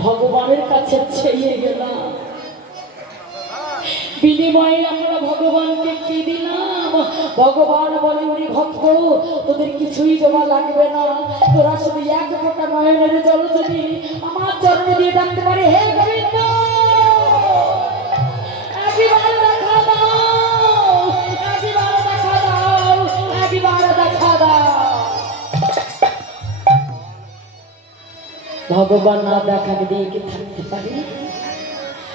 ভগবানের কাছে চেয়ে গেলাম, বিনিময়ে আমরা ভগবানকে কি দিলাম? ভগবান বলে, উনি ভক্ত, তোদের কিছুই দেওয়া লাগবে না, তোরা শুধু এক ফোঁটা নয়নের জল যদি আমার চরণে দিয়ে ডাকতে পারে, হে গোবিন্দ একবার দেখা দাও, একবার দেখা দাও, একবার দেখা দাও। ভগবান না দেখা দিয়ে কি থাকতে পারে?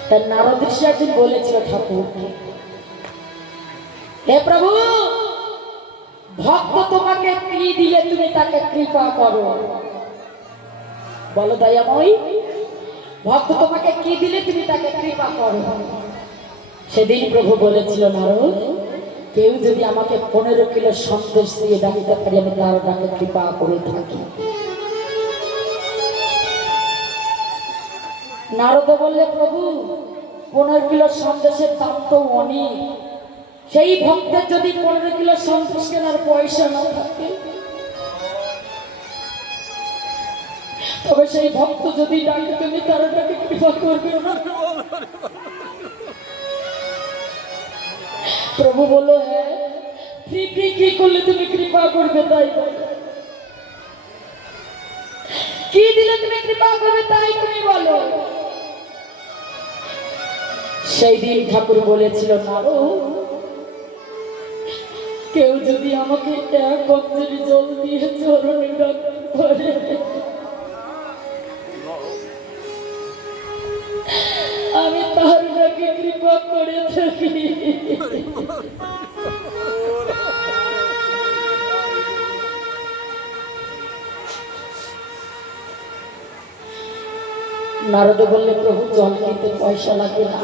তার নারদ ঋষি একদিন বলেছিল ঠাকুর, হে প্রভু, ভক্ত তোমাকে কি দিলে তুমি তাকে কৃপা করো? বলো দয়াময়, ভক্ত তোমাকে কি দিলে তুমি তাকে কৃপা করো? সেদিন প্রভু বলেছিল, নারদ, কেউ যদি আমাকে 15 কিলো সন্দেশ দিয়ে ডাকতে পারি, আমি তার ডাকে কৃপা করে থাকি। নারদ বললে, প্রভু 15 কিলো সন্দেশের দাম তো অনেক, সেই ভক্তের যদি 15 কিলো সন্দেশ কেনার পয়সা না থাকে, তবে সেই ভক্ত যদি ডাকে তুমি তার ডাকে কৃপা করবে না। প্রভু বলল, হ্যাঁ, ফ্রি ফ্রি কি করলে তুমি কৃপা করবে? তাই কি দিলে তুমি কৃপা করবে, তাই তুমি বলো। সেই দিন ঠাকুর বলেছিল, নারদ, কেউ যদি আমাকে এক অঞ্জলি জল দিয়ে চরণে ডাকতে পারে, আমি তার ডাকে কৃপা করে থাকি। নারদ বললে, প্রভু জল কিনতে পয়সা লাগে না,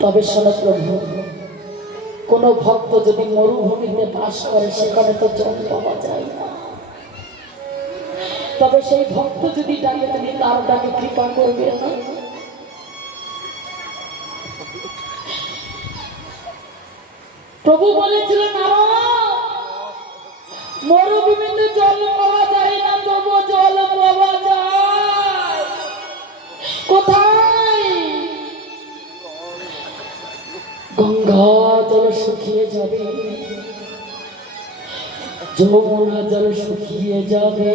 তবে শোনো প্রভু, কোন ভক্ত যদি মরুভূমিতে বাস করে, সেখানে তো জল পাওয়া যায় না, তবে সেই ভক্ত যদি ডাকে তুমি তার ডাকে কৃপা করবে না। প্রভু বলেছিল, নারদ, মরুভূমিতে জল পাওয়া যায় না, তবু জল পাওয়া যায় কোথায়? গঙ্গা জল শুকিয়ে যাবে, যমুনা জল শুকিয়ে যাবে,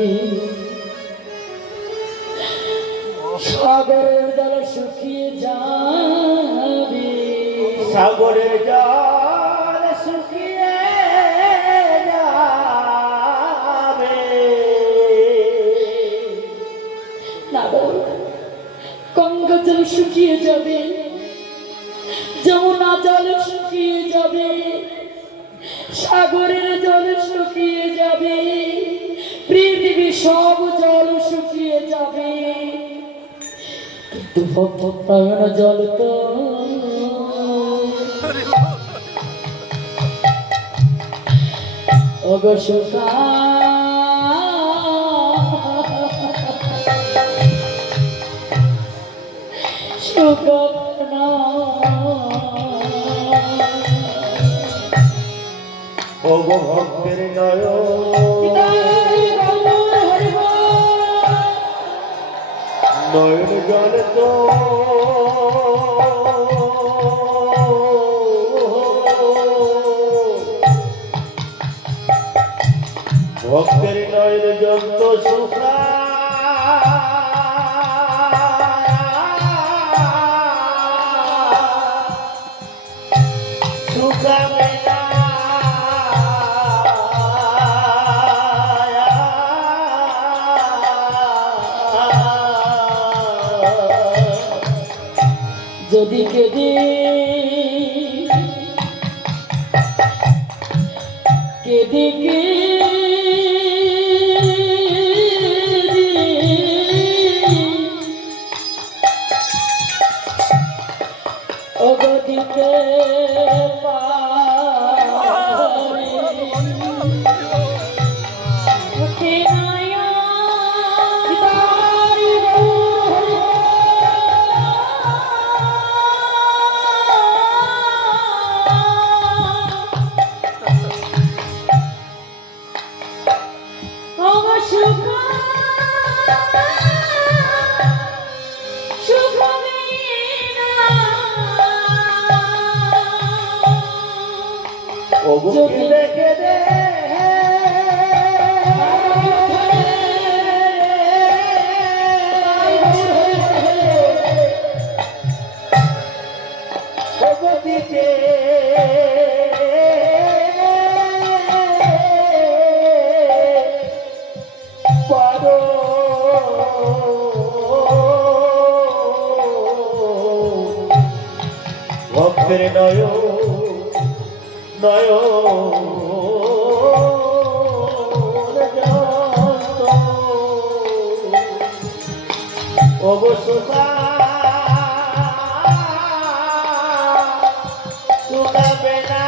সাগরের জল শুকিয়ে যাবে, সাগরের জল শুকিয়ে যাবে, গঙ্গা জল শুকিয়ে যাবে, যমুনা জল শুকিয়ে যাবে, সাগরের জল শুকিয়ে যাবে, পৃথিবী সব জল শুকিয়ে যাবে, কিন্তু ভক্তপ্রাণ জল তো অবশুকা শুকনা। ও গো ভক্তের নয়ন নয়ন জল তো ভক্তের নয়ন জল তো শুকা শুকাবে না, যদি কেঁদে কেঁদে অগদিতে ওগো কেঁদে কেঁদে ওগো দিতে পারো ভক্তের অবশ্যতা শোনাবে না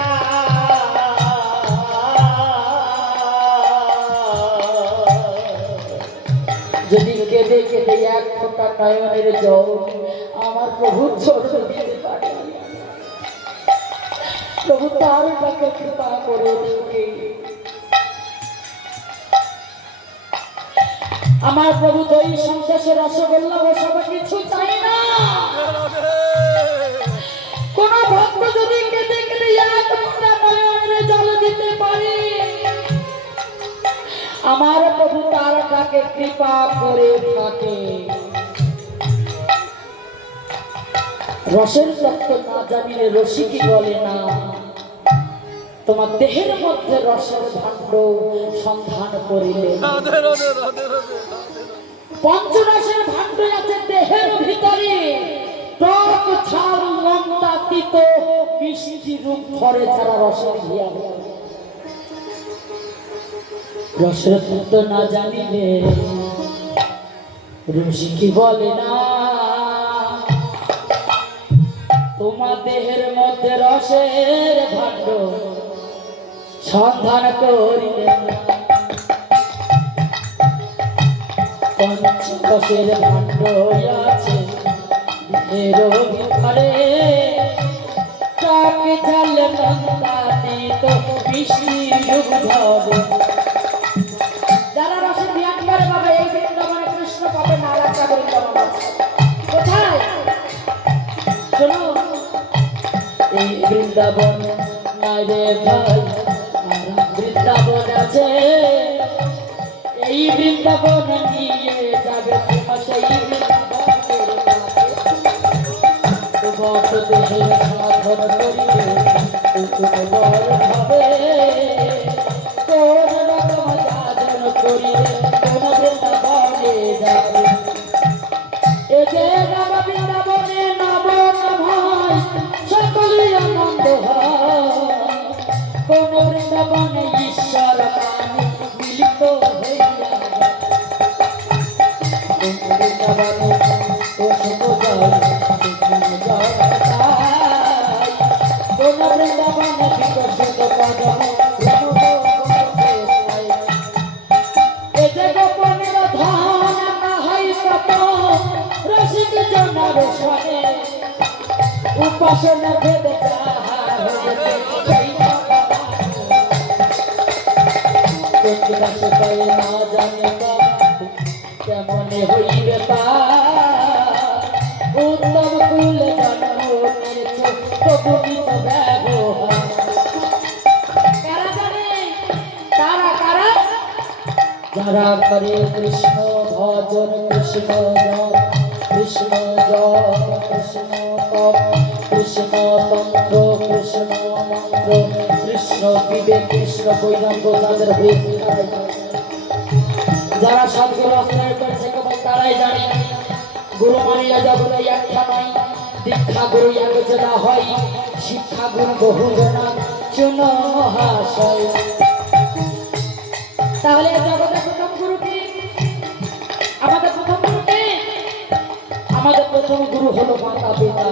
যদি কেঁদে কেঁদে এক ফোঁটা নয়নের জল আমার প্রভু চরণে দিতে পারে, প্রভু তার তাকে কৃপা করে থাকে। আমার প্রভু দই সন্দেশে রসগোল্লা বসাবে কিছু চাই না। কোন ভক্ত যদি কেঁদে কেঁদে এক ফোঁটা নয়নের জল দিতে পারে, আমার প্রভু তার তাকে কৃপা করে থাকে। রসের তত্ত্ব না জানিলে রসিকই বলে না। তোমার দেহের মধ্যে রসের ভাণ্ড সন্ধান করিলে, পঞ্চরসের ভাণ্ড আছে দেহের ভিতরে। টক ঝাল লঙ্কা তিত মিষ্টি রূপ ধরে যারা রসের হিয়া। রসের তত্ত্ব না জানিলে রসিকই বলে না। তোমার দেহের মধ্যে রসের ভাণ্ড সন্ধান করিলে না। পঞ্চরসের ভাণ্ড আছে দেহের ভিতরে। টক ঝাল লঙ্কা তিত মিষ্টি রূপ ধরে যারা রসের ধ্যান করে বাবা, এই বৃন্দাবনে কৃষ্ণ পাবে না। আলাদা বৃন্দাবন আছে কোথায়? শোনো, এই বৃন্দাবন নাই রে ভাই, আর বৃন্দাবন আছে। এই বৃন্দাবন নিয়ে যাবে তোমার সেই বৃন্দাবনের কাছে। তোমার দেহের সাধন করিবে তুমি বল ভাবে, কোন রকম সাধন করিবে কোন বৃন্দাবনে যাবে। এ যে নব বৃন্দাবনে নব নভাই সকলে আনন্দ হয়। কোন বৃন্দাবনে ঈশ্বর প্রাণী মিলিত হইয়া যায়। কোন বৃন্দাবনে কুসুম জল কোন বৃন্দাবনে বিকশিত কদম এ যে গোপনের ধন না হয় কত রসিক জনার সনে উপাসনা ভেদে যাহার না জানে কেমনে হইবে উত্তম কুল জন্মের প্রভুমিত ব্যবহার। কারা জানে? তারা কারা? যারা করে কৃষ্ণ ভজন, কৃষ্ণ জপ, কৃষ্ণ জপ, কৃষ্ণ তপ, কৃষ্ণ তন্ত্র, কৃষ্ণ মন্ত্র, কৃষ্ণ বিবেক, কৃষ্ণ বৈরাগ্য তাদের হয়ে যায়। যারা সবগুলো আশ্রয় করেছে কেবল তারাই জানে। গুরু মানিয়া যাবলে একটা নাই, দীক্ষা গুরু একজনা হয়, শিক্ষা গুরু বহু জনা চুন মহাশয়। তাহলে জগতের প্রথম গুরু কি? আমাদের প্রথম গুরু কি? আমাদের প্রথম গুরু হলো মাতা পিতা।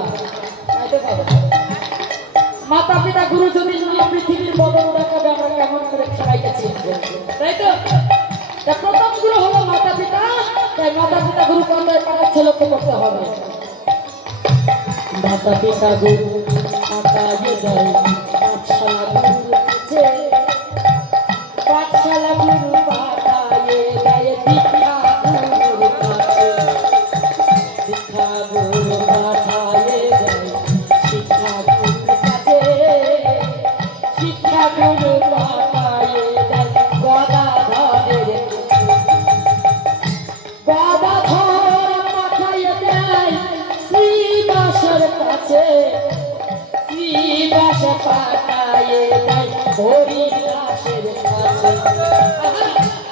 মাতা পিতা গুরু যদি না পৃথিবীর বদল দেখাবে আমরা কেমন করে সবাইকে চিনব, তাই তো? প্রথম গুরু হলো মাতা পিতা। তাই মাতা পিতা গুরু করলে তার ছেলেকে করতে হবে। মাতা পিতা গুরু মাতা যায় পাঠশালা গুরু যে পাঠশালা গুরু পাঠায়ে যায় দীক্ষা গুরু কাছে। দীক্ষা গুরু পাঠায়ে যায় শিক্ষা গুরু কাছে। শিক্ষা কাছে শ্রীবাস পাঠায় দেয় হরিদাসের কাছে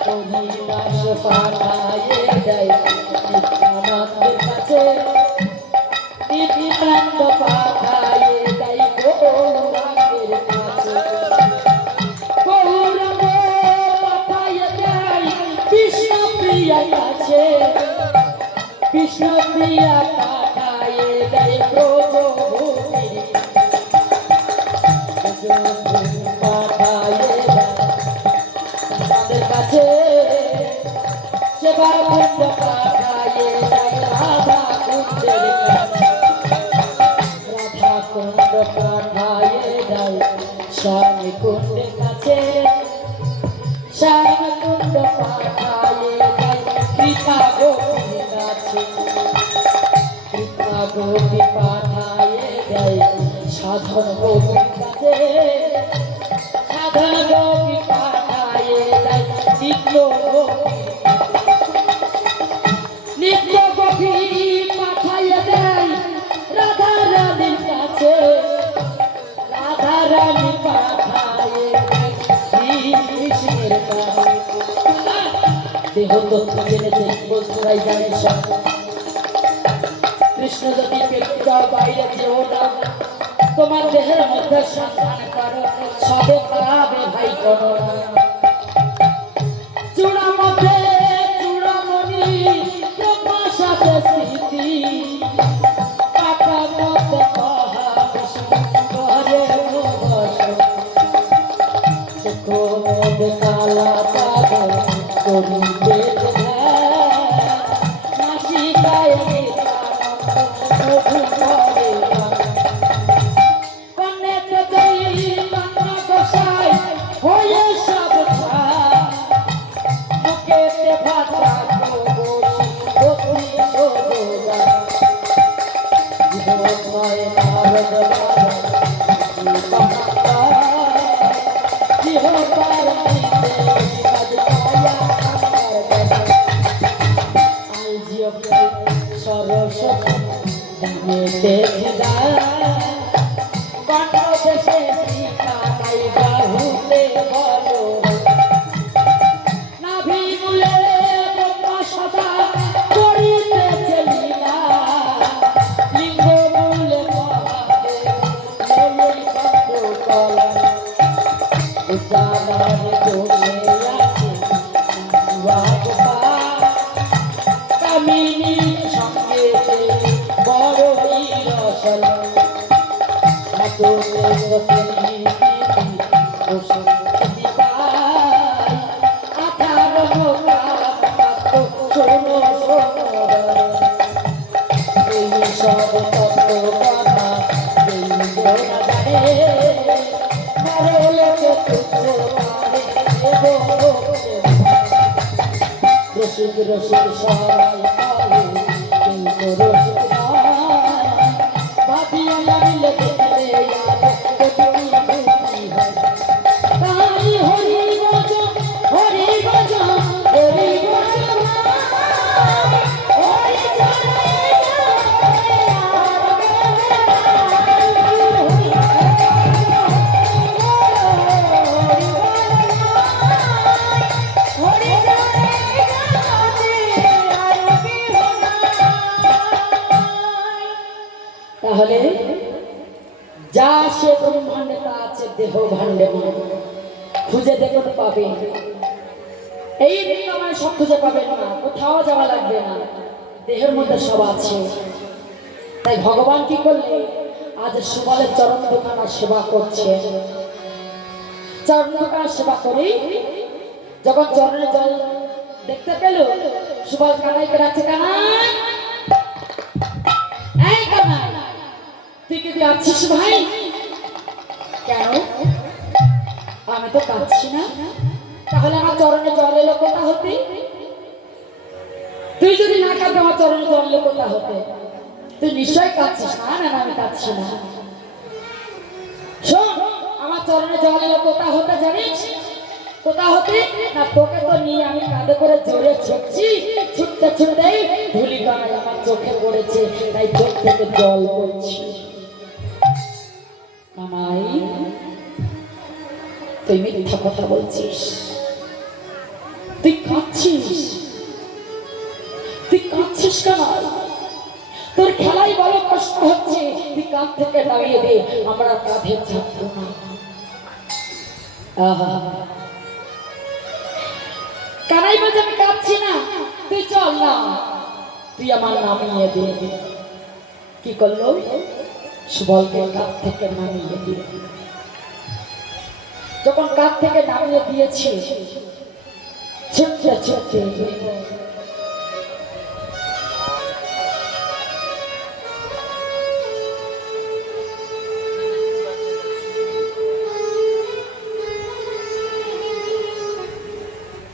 হরিদাস পাঠায় দেয় নিত্যানন্দের কাছে নিত্যানন্দ পাঠায় দেয় গৌরাঙ্গের কাছে গৌরাঙ্গ পাঠায় দেয় বিষ্ণুপ্রিয়ার কাছে বিষ্ণুপ্রিয়া পাঠায় দেয় ব্রজভূমির পাঠায় দেয় তাদের কাছে সেবার কুণ্ড পাঠায় দেয় রাধা কুণ্ডের কাছে রাধা কুণ্ড পাঠায় দেয় শ্যাম কুণ্ডের কাছে শ্যাম কুণ্ড পাঠায় দেয় কৃপা গোপীর কাছে কৃপা গোপী পাঠায় দেয় সাধন গোপীর কাছে সাধন গোপী পাঠায় দেয় নিত্য গোপীর নিত্য গোপী পাঠায় দেয় রাধা রানীর কাছে রাধা রানী পাঠায় দেয় শ্রীকৃষ্ণের কাছে দেহ তত্ত্ব জেনেছে বন্ধুরাই জানে সব কৃষ্ণ যদি পেতে দাও বাইরে যেও না তোমার দেহের মধ্যে সন্ধান করো সবে পাবে ভাই করো চূড়া মধ্যে চূড়ামণি তোমার সাথে স্মৃতি পাতা মধ্যে মহাবিষ ঘরে বস চোখ মধ্যে কালা পাগল করিবে নাসিকায় রসিক রসিক সবাই পাবে কিন্তু রসিক ভাবিয়া লাগিলে দেখলে তাই হরি ভজ হরি ভজ হরি ভজ তাহলে যা সে ব্রহ্মাণ্ডে তা আছে দেহ ভাণ্ডে খুঁজে দেখুন পাবে এই আমার সব খুঁজে পাবেন না কোথাও যাওয়া লাগবে না দেহের মধ্যে সব আছে তাই ভগবান কি করলে আজ সুবলের চরণ দোকানা সেবা করছে চরণ দোকানা সেবা করি যখন চরণে জল দেখতে পেল সুবল কানাইকে রাখছে কানাই এই কানাই তুই কি আছিস ভাই কেন আমি তো কাঁদছি না তাহলে আমার চরণে জল এলো কোথা হতে তুই যদি না কাঁদতে আমার চরণে জল এলো কোথা হতে তুই নিশ্চয়ই কাঁদছিস না না আমি কাঁদছি না শোন আমার চরণে জল এলো কোথা হতে জানিস কোথা হতে না তোকে তো নিয়ে আমি কাঁধে করে জোরে ছুটছি ছুটতে ছুটতেই ধুলি কানায় আমার চোখে পড়েছে তাই চোখ থেকে জল পড়ছি তুই মিথ্যা কথা বলছিস, তুই কাঁদছিস, তুই কাঁদছিস কেন? তোর খেলাই বড় কষ্ট হচ্ছে, তুই কাঁধ থেকে নামিয়ে দে, আমরা কাঁধে চাপবো না। আহা, কানাই বলছে আমি কাঁদছি না, তুই চল না, তুই আমার নামিয়ে দে। কি করলো? সুবলকে কাঁধ থেকে নামিয়ে দিয়ে, যখন কাঁধ থেকে নামিয়ে দিয়েছে, ছুটতে ছুটতে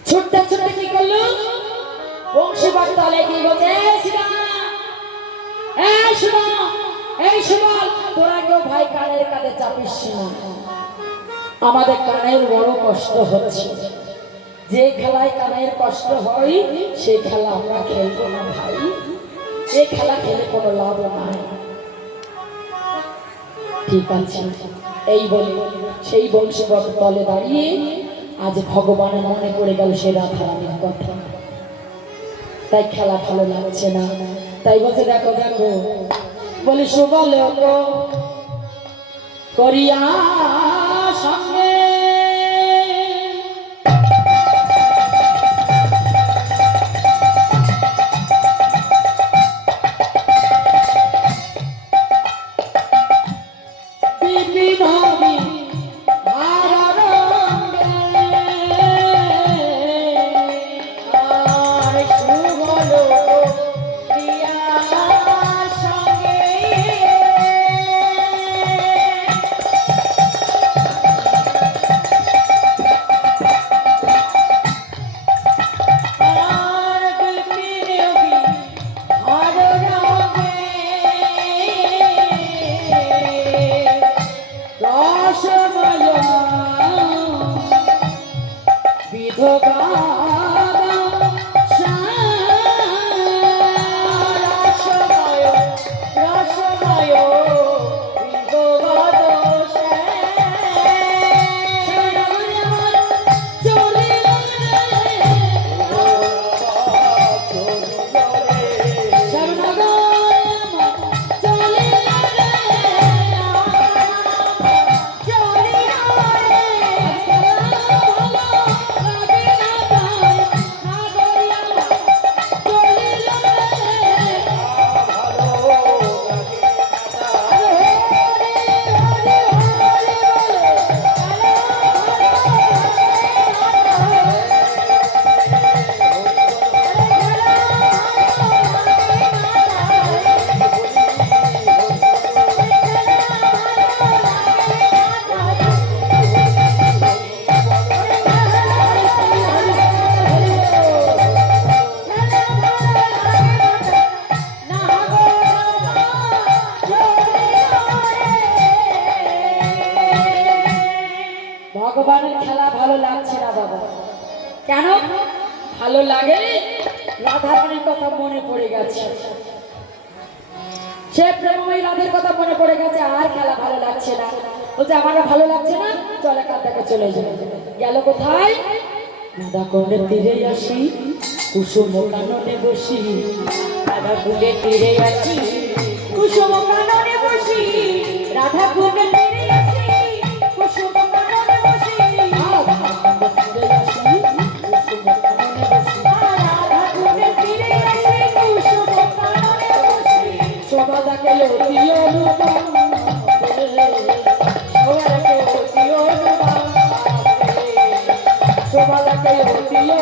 ছুটতে ছুটতে কি করলো? বংশীবাদ তলে গিয়ে বলছে, এই সুবল, তোরা কেউ ভাই কানের কাঁধে চাপিস না, আমাদের কানের বড় কষ্ট হচ্ছে, যে খেলায় কানের কষ্ট হয় সেই খেলা আমরা খেলবো না ভাই, এই খেলা খেলে কোনো লাভ নাই। ঠিক আছে, এই বলে সেই বংশীবাদ তলে দাঁড়িয়ে আজ ভগবানের মনে পড়ে গেল সে রাধারানীর কথা, তাই খেলা ভালো লাগছে না, তাই বলছে দেখো দেখো, বলি সুবল করিয়া সঙ্গে ভগবানের খেলা ভালো লাগছে না বাবা। কেন ভালো লাগে? রাধারানীর কথা মনে পড়ে গেছে, সে প্রেমময়ী রাধের কথা মনে পড়ে গেছে, আর খেলা ভালো লাগছে না। বলছে আমারও ভালো লাগছে না, চলে কাঁদাকে চলে যাবে। গেল কোথায়? রাধা কুণ্ডের তীরে আসি, কুসুম কাননে বসি, রাধা কুণ্ডের তীরে আসি, কুসুম কাননে বসি, রাধা কুণ্ডের তীরে আসি, কুসুম কাননে বসি, সবাদাকে লতিও সবাদাকে লতিও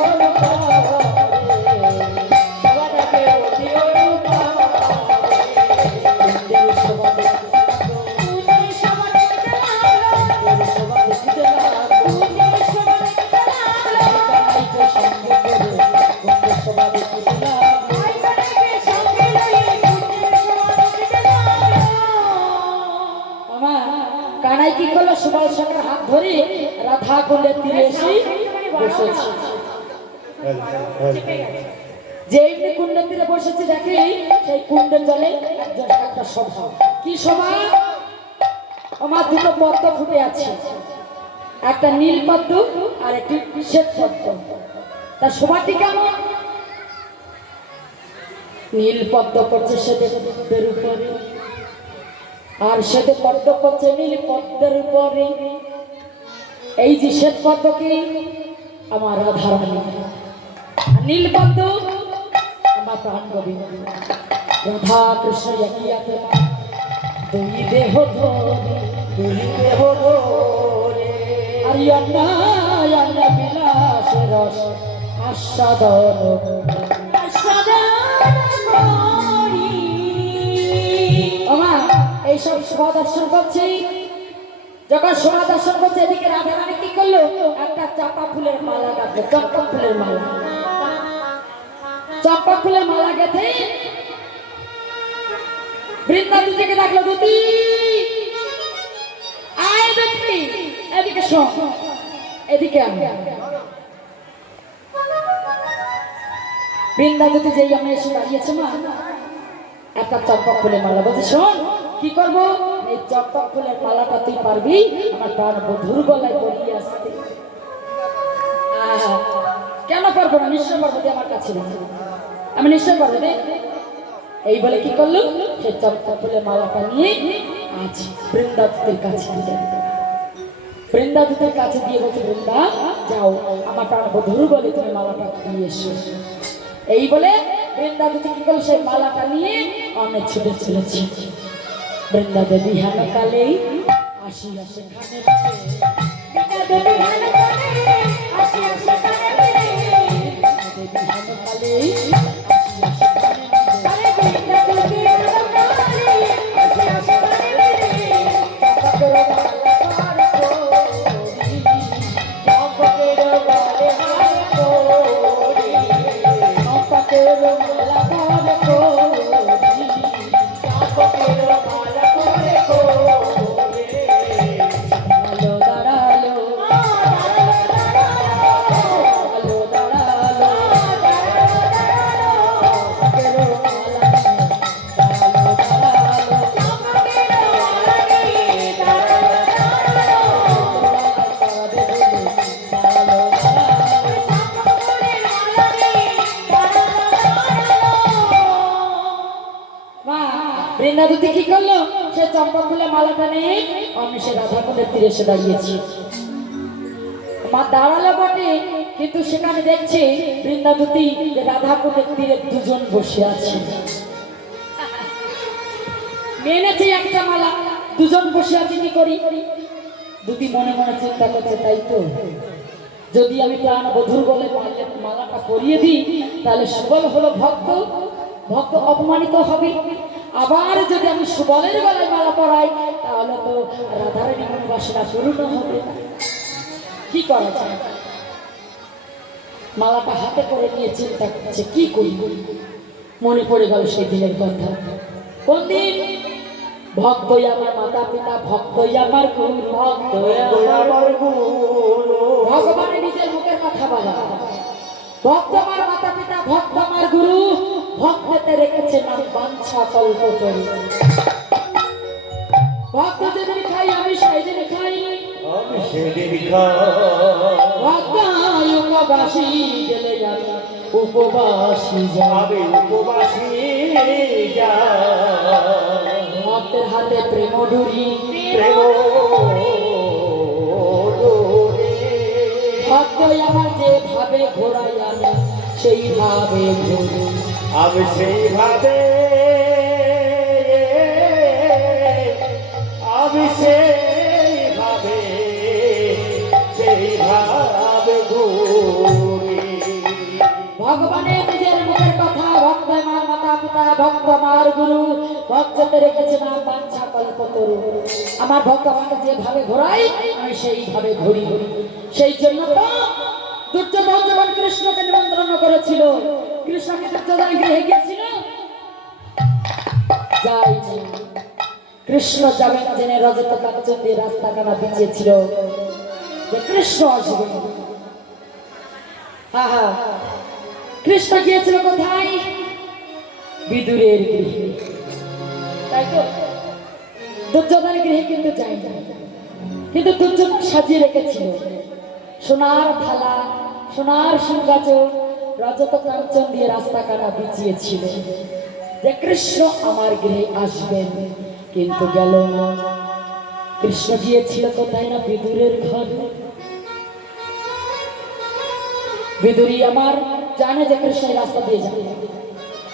কানাই কি করলো? সুবল সঙ্গের হাত ধরে রাধা কুণ্ডের তীরে এসে বসেছে। যে এমনি কুণ্ডের তীরে বসেছে দেখে সেই কুণ্ডের জলে একটা শোভা। কি শোভা? আমার দুটো পদ্ম ফুটে আছে, একটা নীল পদ্ম আর একটি শ্বেত পদ্ম। তার শোভাটি কেমন? নীল পদ্ম পড়ছে শ্বেত পদ্মের উপরে, আর শ্বেত পদ্ম পড়ছে নীল পদ্মের উপরে। এই যে শ্বেত পদ্ম কি আমার রাধারানী, নীল পদ্ম আমার প্রাণ গোবিন্দ। রাধা কৃষ্ণ একই আত্মা, দুই দেহ ধরে, দুই দেহ ধরে আর অন্য বিলাস রস আস্বাদন করি। ওমা এইসব শোভা দর্শন করছি, যখন শোভা দর্শন করছে এদিকে রাধারানী কি করলো? একটা চাপা ফুলের মালা গাঁথলো, চম্পা ফুলের মালা। চম্পা ফুলের মালা গেঁথে বৃন্দা দুটিকে ডাকলো, দুটি আয়, দুটি এদিকে শোন, এদিকে আমি। বৃন্দা দুটি যেই আমি এসে দাঁড়িয়েছে মা, একটা চম্পা ফুলের মালা। বলছে শোন কি করবো? এই চম্পা ফুলের মালাটা তুই পারবি আমার প্রাণ বধুর গলায় পরিয়ে আসতে। কেন পারবো না? নিশ্চয় পারবো, আমার কাছে আমি নিশ্চয় পারবো দে। এই বলে কি করলো? সে চম্পা ফুলের মালাটা নিয়ে আজ বৃন্দাবতীর কাছে দিলেন। বৃন্দাবতীর কাছে দিয়ে বলছে, বৃন্দা যাও আমার প্রাণ বধুর বলে তুমি মালাটা দিয়ে এসো। এই বলে বৃন্দাবতী কি করলো? সেই মালাটা নিয়ে অনেক ছুটে চলেছে। বৃন্দা দেবী হেন কালেই আসি আসে খানে দেবী হেন কালেই আসি আসে খানে দেবী হেন কালেই আসি আসে খানে বৃন্দা দেবী হেন কালেই আসি আসে খানে চম্পকের মালা করি, চম্পকের মালা করি, চম্পকের মালা করি, চম্পকের মালা করি। আলো দাঁড়ালো, আলো দাঁড়ালো, চম্পকের মালা বৃন্দাবতী কি করলো? সে চম্পা ফুলের মালাটা নিয়ে অন্বেষে রাধাকুণ্ডের তীরে এসে দাঁড়িয়েছে। মা দাঁড়ালো বটে, কিন্তু সেখানে দেখছে বৃন্দাবতী রাধাকুণ্ডের তীরে দুজন বসে আছে। মেনেছে একটা মালা, দুজন বসে আছে, কি করি? দুটি মনে মনে চিন্তা করছে, তাই তো যদি আমি প্রাণ বধুর বলে মালাটা পরিয়ে দিই তাহলে সুবল হলো ভক্ত, ভক্ত অপমানিত হবে। আবার যদি আমি সুবলের গলায় মালা পরাই তাহলে তো রাধারানী মনোবাসনা পূর্ণ হবে। কি করা যায়? মালাটা হাতে করে নিয়ে চিন্তা করছে কি করি। মনে পড়ে গেল সেই দিনের কথা। কোন দিন? ভক্তই আমার মাতা পিতা, ভক্তই আমার গুরু, ভক্তই আমার গুরু ভগবানের নিজের মুখের কথা বলা। ভক্ত আমার মাতা পিতা, ভক্ত আমার গুরু, ভক্ততে রেখেছে নাম বাঞ্ছা কল্পতরু। ভক্ত যেদিন খাই আমি সেদিন খাই, আমি সেদিন খাই, ভক্ত উপবাসী গেলে আমি উপবাসী যাই, আমি উপবাসী যাই। ভক্তের হাতে প্রেম ডুরি, প্রেম ডোরে ভক্তই আমার যেভাবে ঘোরাই আমি সেইভাবে ঘুরি। আমি সেইভাবে, আমি সেইভাবে ঘুরি। ভগবানের নিজের মুখের কথা, ভক্ত আমার মাতা পিতা, ভক্ত আমার গুরু, ভক্ততে রেখেছে নাম বাঞ্ছা কল্পতরু। আমার ভক্ত আমাকে যেভাবে ঘোরাই আমি সেইভাবে ঘুরি। সেই জন্য তো দুর্যোধন যখন কৃষ্ণকে নিমন্ত্রণ করেছিল, কৃষ্ণকে দুর্যোধন গৃহে গিয়েছিল, যাইনি। কৃষ্ণ যাবেন জেনে রজত কাঞ্চন দিয়ে রাস্তা কানা বিছিয়েছিল যে কৃষ্ণ আসবে। হা হা, কৃষ্ণ গিয়েছিল কোথায়? বিদুরের গৃহে, তাই তো? দুর্যোধনের গৃহে কিন্তু যাই না। কিন্তু দুজন সাজিয়ে রেখেছিল সোনার থালা, সোনার সিংহাসন, রজত কাঞ্চন দিয়ে রাস্তা কাটা বিছিয়েছিল যে কৃষ্ণ আমার গৃহে আসবেন, কিন্তু গেল না। কৃষ্ণ গিয়েছিল কোথায় না বিদুরের ঘরে। বিদুরি আমার জানে যে কৃষ্ণ এই রাস্তা দিয়ে যাবে,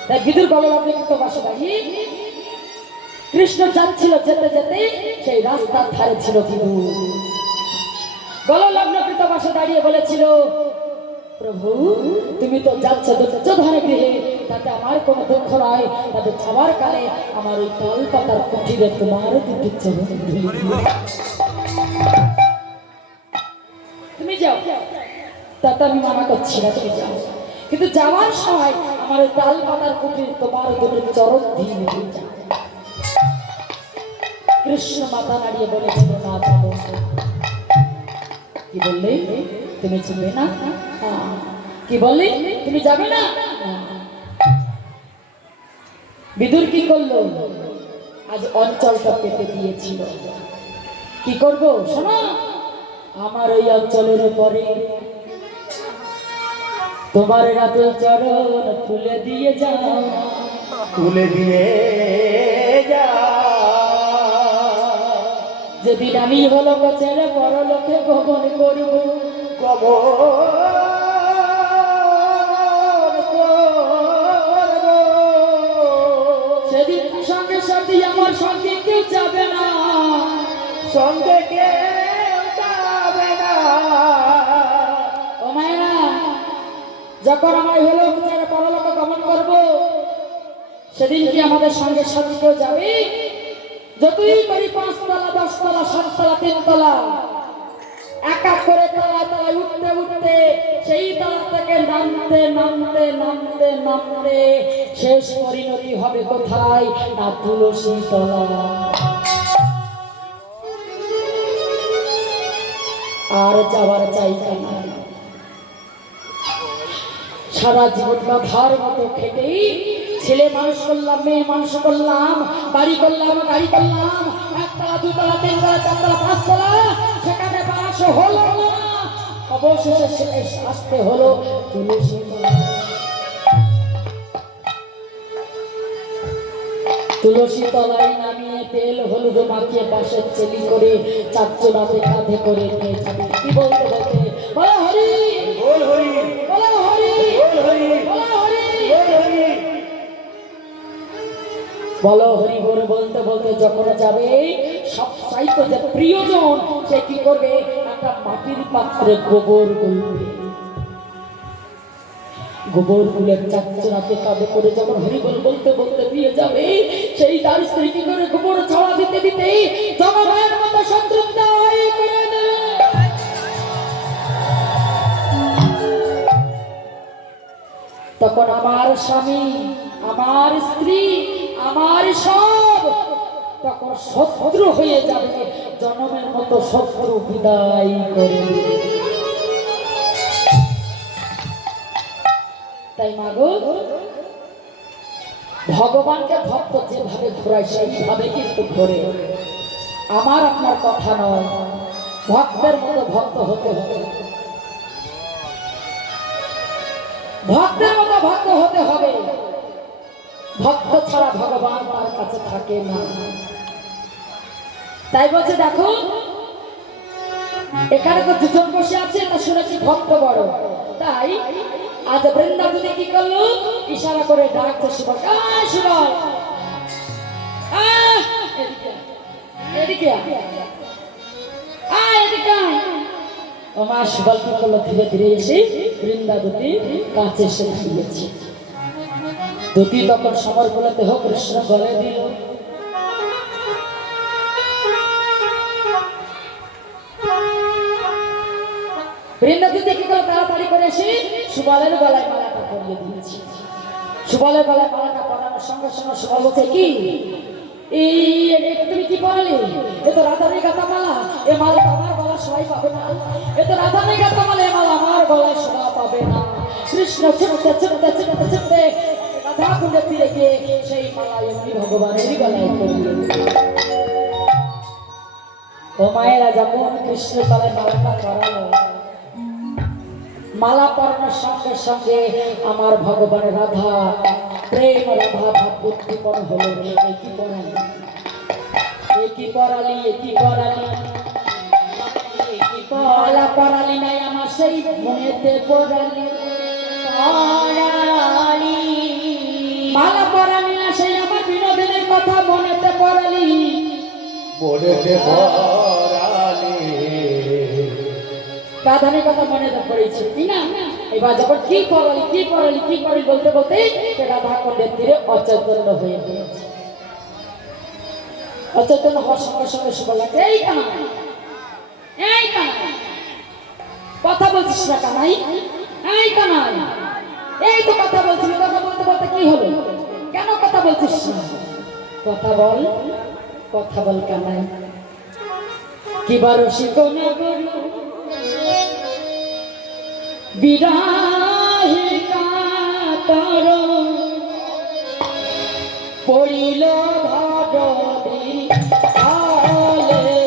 তাই বিদুর গললগ্নে কৃতবাসে দাঁড়িয়ে কৃষ্ণ যাচ্ছিল, যেতে যেতে সেই রাস্তার ধারে ছিল বিদুর। গললগ্ন কৃতবাসে দাঁড়িয়ে বলেছিল, প্রভু তুমি তো যাচ্ছ দুর্যোধনের গৃহে, তাতে আমার কোনো দুঃখ নয়, তবে যাওয়ার কালে আমার ওই তাল পাতার কুঠিরে তোমার দুটি চরণ ধুলি দিব। তুমি যাও, তাতে আমি মানা করছি না, তুমি যাও, কিন্তু যাওয়ার সময় আমার ওই তাল পাতার কুঠিরে তোমার দুটি চরণ দিয়ে যাও। কৃষ্ণ মাথা নাড়িয়ে বলেছিল, না যাবো। কি বললে? তুমি যাবে না? কি বললে? তুমি যাবে না? বিদুর কি করলো? আজ অঞ্চলটা পেতে দিয়েছিল। কি করব? শোনো, আমার ওই অঞ্চলের উপরে তোমার রাতে চরণ তুলে দিয়ে যাও, তুলে দিয়ে যা। যেদিন আমি হলো ছেড়ে পরলোকে গমন করব, সেদিন সঙ্গে সাথে আমার সঙ্গে কেউ যাবে না, সঙ্গে কেউ যাবে না। ও মায়েরা, যখন আমার হলো ছেড়ে পরলোকে গমন করব, সেদিন কি আমাদের সঙ্গে সাথে কেউ যাবে? যতই করি 5 তলা 10 তলা 7 তলা 3 তলা, একা করে তলা তলায় উঠতে উঠতে সেই তলা থেকে নামতে নামতে নামতে নামতে শেষ পরিণতি হবে কোথায় না তুলসী তলা। আর যাওয়ার জায়গা নাই। সারা জীবন গাধার মতো খেটেই ছেলে মানুষ করলাম, মেয়ে মানুষ করলাম, বাড়ি করলাম, গাড়ি করলাম, 1 তলা 2 তলা 3 তলা 4 তলা 5 তলা, সেখানে বাস হলো না। অবশেষে সেখানে আসতে হলো তুলসী তলা। তুলসী তলায় নামিয়ে তেল হলুদ মাখিয়ে পাশের চেলি করে 4 জনাতে কাঁধে করে নিয়ে যাবে। কি বলতে বলতে বলো হরি বল হরি, বলো হরি বল হরি, বলো হরি বল হরি। বলো হরি বলে বলতে বলতে যখন যাবে, সব চাইতে যে প্রিয়জন সে কি করবে, একটা মাটির পাত্রে গোবর গুলবে। গোবর গুলের 4 জনাতে কাঁধে করে যখন হরি বল বলতে বলতে দিয়ে যাবে, সেই তার স্ত্রী কি করে গোবর ছড়া দিতে দিতে জগমায়ের মতো সন্তুষ্ট হয়ে করে নেবে। তখন আমার স্বামী, আমার স্ত্রী, আমার সব তখন শত্রু হয়ে যাবে, জনমের মতো শত্রু বিদায় করে। তাই মাগো, ভগবানকে ভক্ত যেভাবে ঘোরায় সেইভাবে কিন্তু ঘোরে। আমার আপনার কথা নয়, ভক্তের মতো ভক্ত হতে হবে, ভক্তের মতো ভক্ত হতে হবে। ভক্ত ছাড়া ভগবান তার কাছে থাকে না। তাই বলছে, দেখো এখানে তো 2 জন বসে আছে, তা শুনেছি ভক্ত বড়। তাই আজ বৃন্দাবনে কি করলো, ইশারা করে ডাকছে সুবল, সুবল এদিকে এদিকে। আমার সুবল কি করলো, ধীরে ধীরে এসে বৃন্দাবতী কাছে এসে দাঁড়িয়েছে। দুটি তখন সমর্পণে দেহ কৃষ্ণ গলে দিল। বৃন্দাবতী কি করে তাড়াতাড়ি করে এসে সুবলের গলায় মালাটা পরিয়ে দিয়েছে। সুবলের গলায় মালাটা পরানোর সঙ্গে সঙ্গে সুবল বলছে, কি এই তুমি কি পরালে? এ তো রাধারী গাঁথা মালা, এ মালা তো আমার গলায় সবাই পাবে না। এ তো রাধারী গাঁথা মালা, এ মালা আমার গলায় সবাই পাবে না। কৃষ্ণ ছুটতে ছুটতে ছুটতে ছুটতে রাধা কুণ্ডে ফিরে গিয়ে সেই মালা এমনি ভগবানের গলায় পরিয়ে দিল। ও মায়েরা যখন কৃষ্ণ তলায় মালাটা পরালো, মালা পরানোর সঙ্গে সঙ্গে আমার ভগবান রাধা প্রেম রাধা ভাব উদ্দীপন হলো। একই পরালি, একই পরালি, একই পরালি, মালা পরালি নাই আমার সেই মনেতে পরালি, পরালি মালা পরালি না সেই আমার বিনোদিনীর কথা মনেতে পরালি, মনেতে পরালি রাধানের কথা মনে পড়েছে কি না? এবার যখন কি পড়ালি কি পড়ালি কি পড়ি বলতে বলতে রাধা কুণ্ডের তীরে অচৈতন্য হয়ে পড়েছে। অচৈতন্য হওয়ার সঙ্গে সঙ্গে শুভ লাগে, এই কানাই, এই কানাই, কথা বলছিস না কানাই, এই কানাই, এই তো কথা বলছিস, কথা বলতে বলতে কি হলো? কেন কথা বলছিস না? কথা বল, কথা বল কানাই। কি বারসিক না গরু বিরাহিকা তার পড়িল ধরণী আলে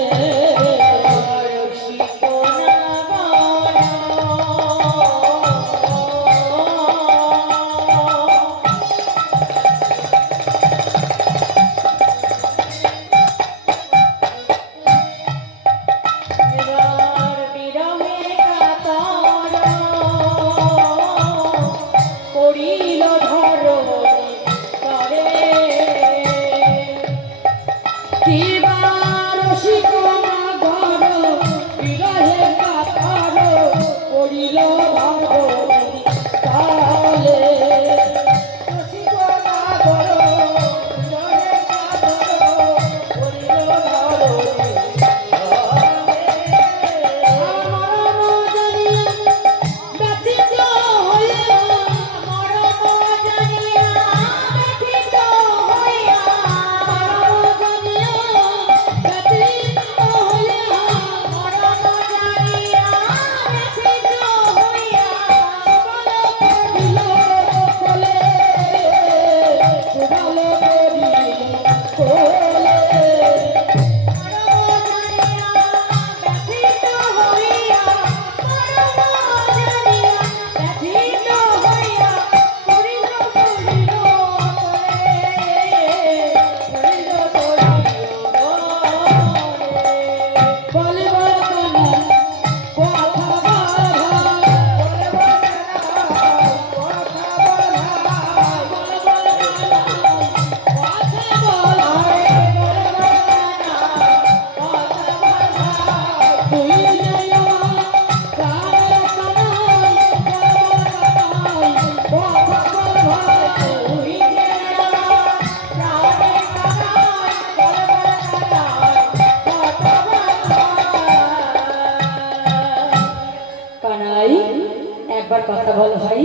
একবার কথা বল ভাই,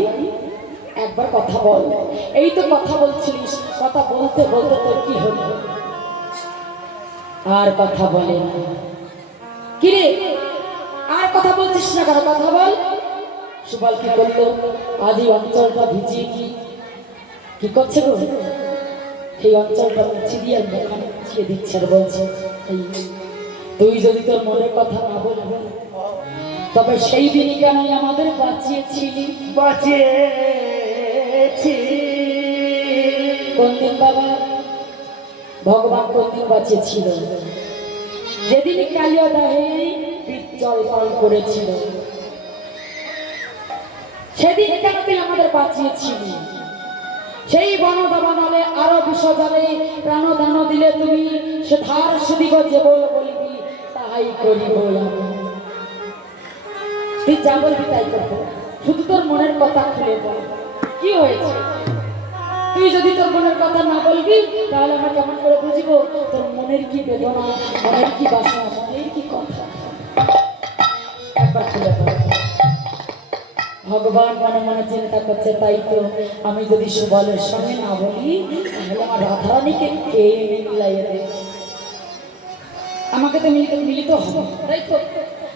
একবার কথা বল। এই তো কথা বলছিলিস, কথা বলতে বলতে তোর কি হলো? আর কথা বলে না। কিরে আর কথা বলছিস না কেন? কথা বল। সুবল কি করলো? আজ এই অঞ্চলটা ভিজিয়ে কি করছে গো? এই অঞ্চলটা মুছে দিয়ে মুছিয়ে দিচ্ছে আর বলছে তুই যদি তোর মনের কথা না বলবি তবে সেই দিনই কেন আমাদের বাঁচিয়েছিলি? বাঁচিয়েছি কোন দিন বাবা? ভগবান কোন দিন বাঁচিয়েছিল? যেদিন কালিয়া দাহে জল পান করেছিল সেদিন কেন তুই আমাদের বাঁচিয়েছিলি? সেই বনদাবনালে আরো বিষজালে প্রাণদান দিলে তুমি সে ধার সুদিব যে বলিবি তাহাই করিব আমি। তুই যা বলবি তাই করবো, শুধু তোর মনের কথা খুলে বল। কি হয়েছে? তুই যদি তোর মনের কথা না বলবি তাহলে আমরা কেমন করে বুঝবো তোর মনের কি বেদনা, মনের কি বাসনা, মনের কি কথা? একবার খুলে বল। ভগবান মনে মনে চিন্তা করছে তাই তো আমি যদি সুবলের সঙ্গে না বলি তাহলে আমার রাধারানীকে কে মিলাইয়ে দেবে? আমাকে তো মিলিত হবে, তাই তো?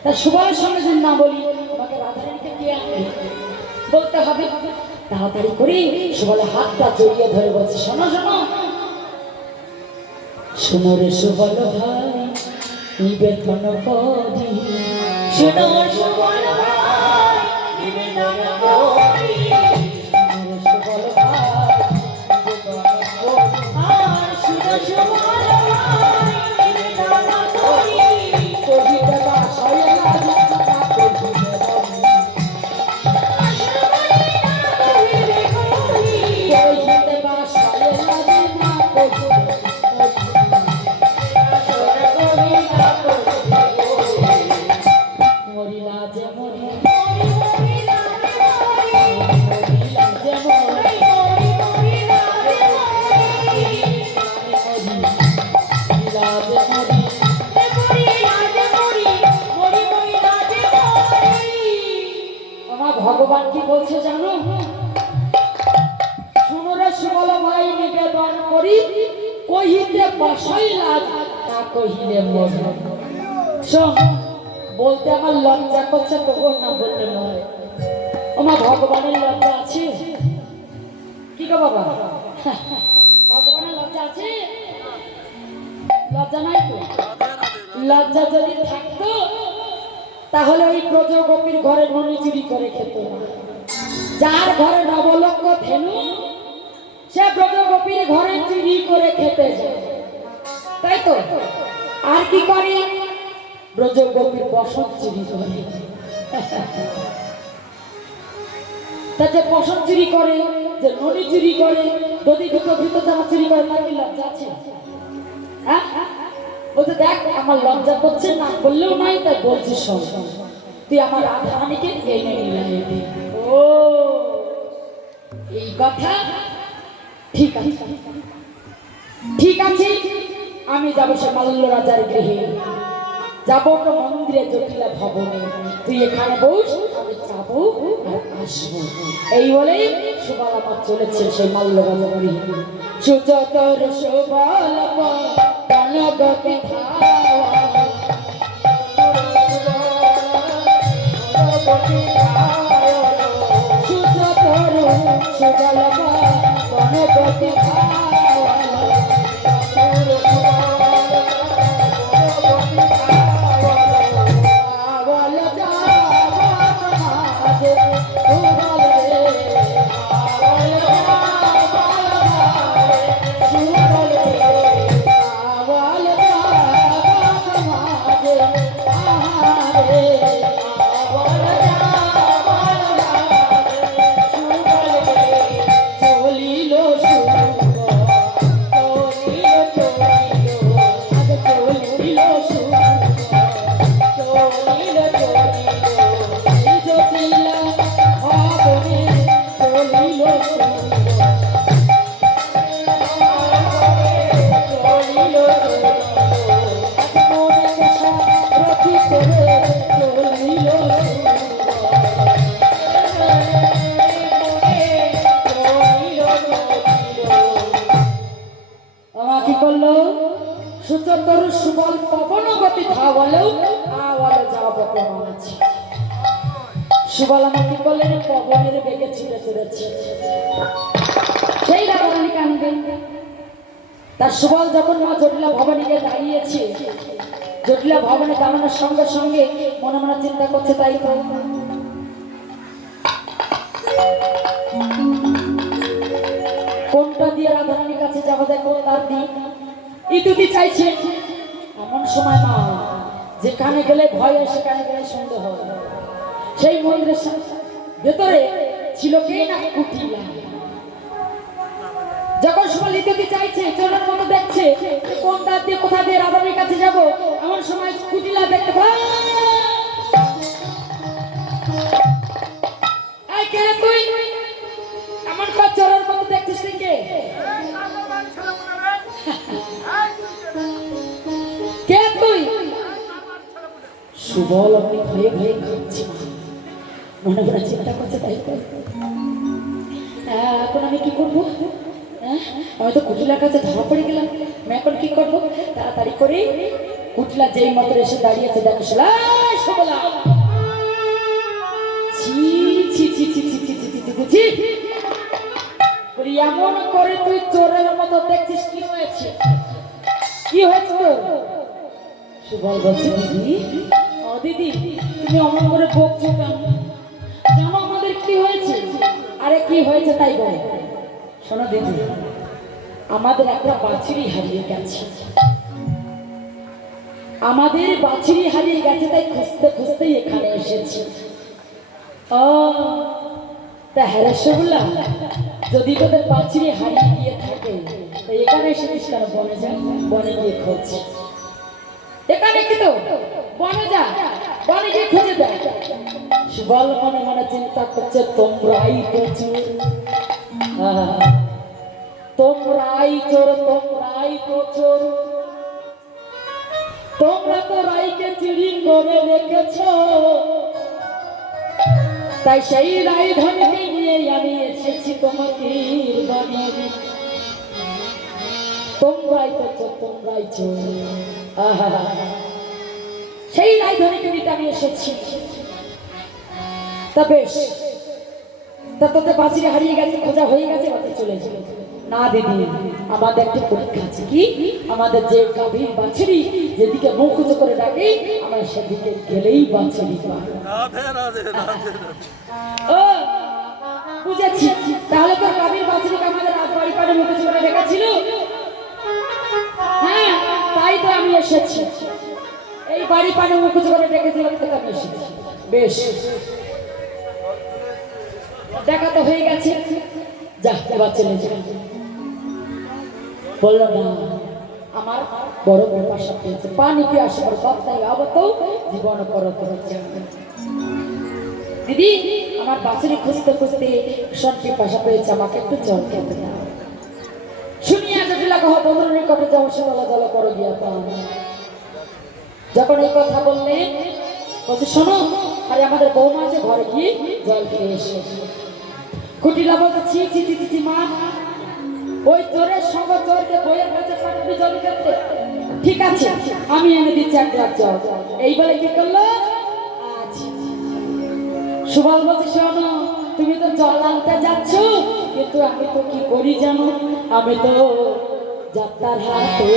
তা সুবলের সঙ্গে যদি না বলি আমাকে রাধারানীকে কে আনবে? বলতে হবে। তাড়াতাড়ি করে সুবলের হাতটা জড়িয়ে ধরে বলছে শোনো শোনো, শোনো রে সুবল ভাই নিবেদন করি শোনো সুবল ভাই নিবেদন করি শোনো সুবল ভাই নিবেদন করি আর শোনো সুবল ভাই নিবেদন করি কহিতে বাসায় লাগি না কহিতে কহিতে বাসায় লাগি না মরিলা যে মরি মরিলা যে মরি মরিলা যে মরি আমার ভগবান কি বলছে জানো? শুনরে সুবল ভাই নিবেদন করি কহিতে বাসাই লাগ তা কহিলে মরি। শোন, বলতে আমার লজ্জা করছে, তবু না বললে নয়। আমার ভগবানের লজ্জা আছে কি গো বাবা? ভগবানের লজ্জা আছে? লজ্জা নাই তো। লজ্জা যদি থাকতো তাহলে ওই ব্রজগোপীর ঘরে ননি চুরি করে খেত না। যার ঘরে নবলক্ষ ধেনু সে ব্রজগোপীর ঘরে চুরি করে খেতে যায়, তাই তো? আর কি করে? ব্রজগোপীর বসন চুরি করে। তা যে বসন চুরি করে, যে ননি চুরি করে, যদি দুটো ভিতর জামা চুরি করে, তার কি লজ্জা আছে? হ্যাঁ, বলছে দেখ আমার লজ্জা করছে, না বললেও নাই, তাই বলছি শোন, তুই আমার রাধারানীকে এনে নিলাই। ও এই কথা, ঠিক আছে ঠিক আছে, আমি যাবো সে মাল্য রাজার গৃহে, যাবো তো মন্দিরে জটিলা ভবনে, তুই এখানে বস, আমি যাবো আর আসবো। এই বলে সুবল আমার চলেছে সেই মাল্য রাজার গৃহে। সুচতর সুবল গতি সুচতর সুবল গতি সুচতর সুবল পবন গতি ধাওয়ালেও আওয়ালে যাওয়া প্রমাণ আছে। সুবল আমার কি করলেন? পবনের বেগে ছিঁড়ে চলেছে সেই রাধারানী কান্দে। তার সুবল যখন মা জটিলা ভবানীকে দাঁড়িয়েছে, জটিলা ভবানী দাঁড়ানোর সঙ্গে সঙ্গে মনে মনে চিন্তা করছে, তাই তো কোনটা দিয়ে রাধারানীর কাছে যাওয়া যায়, কোন তার দিয়ে ইতুতি চাইছে। এমন সময় মা যেখানে গেলে ভয় হয়, সেখানে গেলে সন্দেহ হয়। সেই মন্দিরের ভেতরে ছিল কে না কুটিলা। যখন সুবল ইতুতি চাইছে, চোরের মতো দেখছে কোন দ্বার দিয়ে কোথা দিয়ে রাধারানীর কাছে যাব, এমন সময় কুটিলা দেখতে পায়। তুই এমন চোরের মতো দেখছিস কে? কে তুই? সুবল আপনি ভয়ে ভয়ে কাঁদছে, মনে মনে চিন্তা করছে, তাই তো এখন আমি কি করবো? আমি তো কুটিলার কাছে ধরা পড়ে গেলাম, আমি এখন কি করবো? তাড়াতাড়ি করে কুটিলা যেই মতো এসে দাঁড়িয়েছে, দেখো সুবলা, এমন করে তুই চোরের মতো দেখছিস, কি হয়েছে? কি হয়েছে তোর? সুবল বলছে দিদি, ও দিদি তুমি অমন করে বকছো কেন? জানো আমাদের কি হয়েছে? আরে কি হয়েছে তাই বল। শোনো দিদি, আমাদের একটা বাছুরি হারিয়ে গেছে। আমাদের বাছুরি হারিয়ে গেছে, তাই খুঁজতে খুঁজতেই এখানে এসেছি। ও তা হ্যাঁ বললাম, যদি তোদের বাছুরি হারিয়ে গিয়ে থাকে তাই এখানে এসেছিস কেন? বনে যা, বনে গিয়ে খোঁজ। এখানে কি তো বনে যা, বনে গিয়ে খুঁজে দেয়। সুবল মনে মনে চিন্তা করছে, তোমরাই তো চোর, তোমরাই চোর, তোমরাই তো চোর, তোমরা তো রাইকে চুরি করে রেখেছ, তাই সেই রায়ধনকে নিয়ে আমি এসেছি তোমাকে বাড়ি। তোমরাই তো চোর, তোমরাই চোর, সেই রায়ধনকে নিতে আমি এসেছি। তা বেশ, তা তোদের বাছুরি হারিয়ে গেছে, খোঁজা হয়ে গেছে, বাড়ি চলে যাবে। না দিদি, আমাদের একটা পরীক্ষা আছে। কি? আমাদের যে গাভীর বাছুরি যেদিকে মুখ উঁচু করে ডাকে, আমরা সেদিকে গেলেই বাছুরি পাই। ও বুঝেছি, তাহলে তোর গাভীর বাছুরিকে আমাদের রাজবাড়ি পাড়ে মুখ উঁচু করে রেখেছিল। হ্যাঁ তাই তো আমি এসেছি, এই বাড়ি পাড়ে মুখ উঁচু করে ডেকেছিল, আমি এসেছি। বেশ, দেখা তো হয়ে গেছে, যা এবার চলে যা। বললো না, আমার বড় পিপাসা পেয়েছে, পানি পিয়াসা করে কথাই আবত জীবন করত দিদি। আমার বাছুরি খুঁজতে খুঁজতে ভীষণ পিপাসা পেয়েছে, আমাকে একটু জল খেতে দাও। শুনিয়া জটিলা কহ বন্ধুর নিকটে যাও, শীতলা জল করো গিয়া পাও। যখন এই কথা বললেন, বলছে শোনো, আরে আমাদের বৌমা আছে, ঘরে গিয়ে জল খেয়ে এসে। কুটিলা বলছে ছি ছি ছি ছি মা, ওই চোরের সঙ্গে চোরকে বইয়ের কাছে পাঠাবি জল খেতে? ঠিক আছে, আমি এনে দিচ্ছি এক গ্লাস জল। এই বলে কি করলো? সুবল বলছে শোনো, তুমি তো জল আনতে যাচ্ছ, কিন্তু আমি তো কি করি জানো, আমি তো যাত্রার হাতে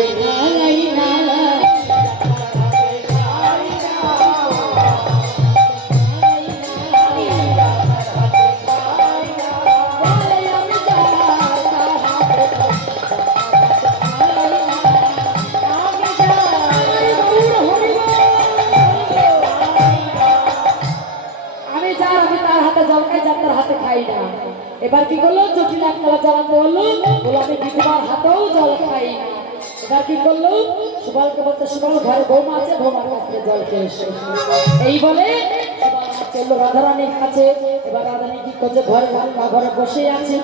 খাই না। এবার কি করলো? জটিল একতলা জ্বালাতে হলো, বলে আমি বিধবার হাতেও জল খাই না। এবার কি করলো? সুবলকে বলতে, সুবল ঘরে বৌমা আছে, বৌমার কাছ থেকে জল খেয়ে এসে। এই বলে সুবল চললো রাধারানীর কাছে। এবার রাধারানী কি করছে? ঘরে ঘরে বসে আছে।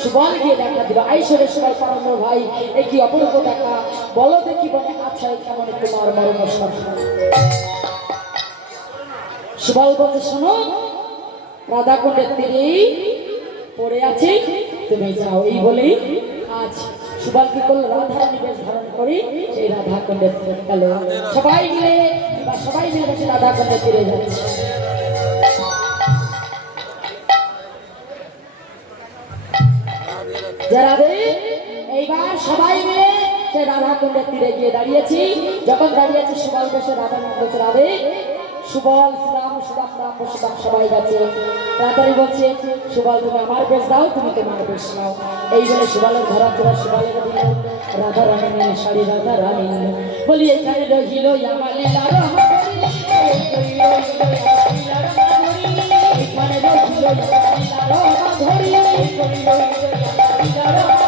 সুবল গিয়ে দেখা দিল, আইসরে সুবল পারল ভাই, এ কি অপূর্ব দেখা, বলো দেখি। বলে আচ্ছা, কেমন তোমার মরম সন্তান। সুবল বলতে শোনো, রাধা কুণ্ডের তীরেই পড়ে আছে, তুমি যাও। এই বলেই আজ সুবল কি করলো? রাধারানী বেশ ধারণ করে সেই রাধা কুণ্ডের তীরে গেল। সবাই মিলে বসে রাধা কুণ্ডের তীরে যাচ্ছে। যারা এইবার সবাই মিলে সে রাধা কুণ্ডের তীরে গিয়ে দাঁড়িয়েছি। যখন দাঁড়িয়েছি, সুবল বেশে রাধা বলছে, রাধে সুবল শ্রীরাম সুদাম রাম সুদাম সবাই গেছে। তাড়াতাড়ি বলছে, সুবল তুমি আমার বেশ দাও, তুমি তোমার বেশ নাও। এই বলে সুবলের ধরা ধরা সুবলের দিল রাধা রানী শাড়ি, রাধা রানী বলি এখানে রহিল আমার লীলা রমাধুরী, এখানে রহিল আমার লীলা রমাধুরী।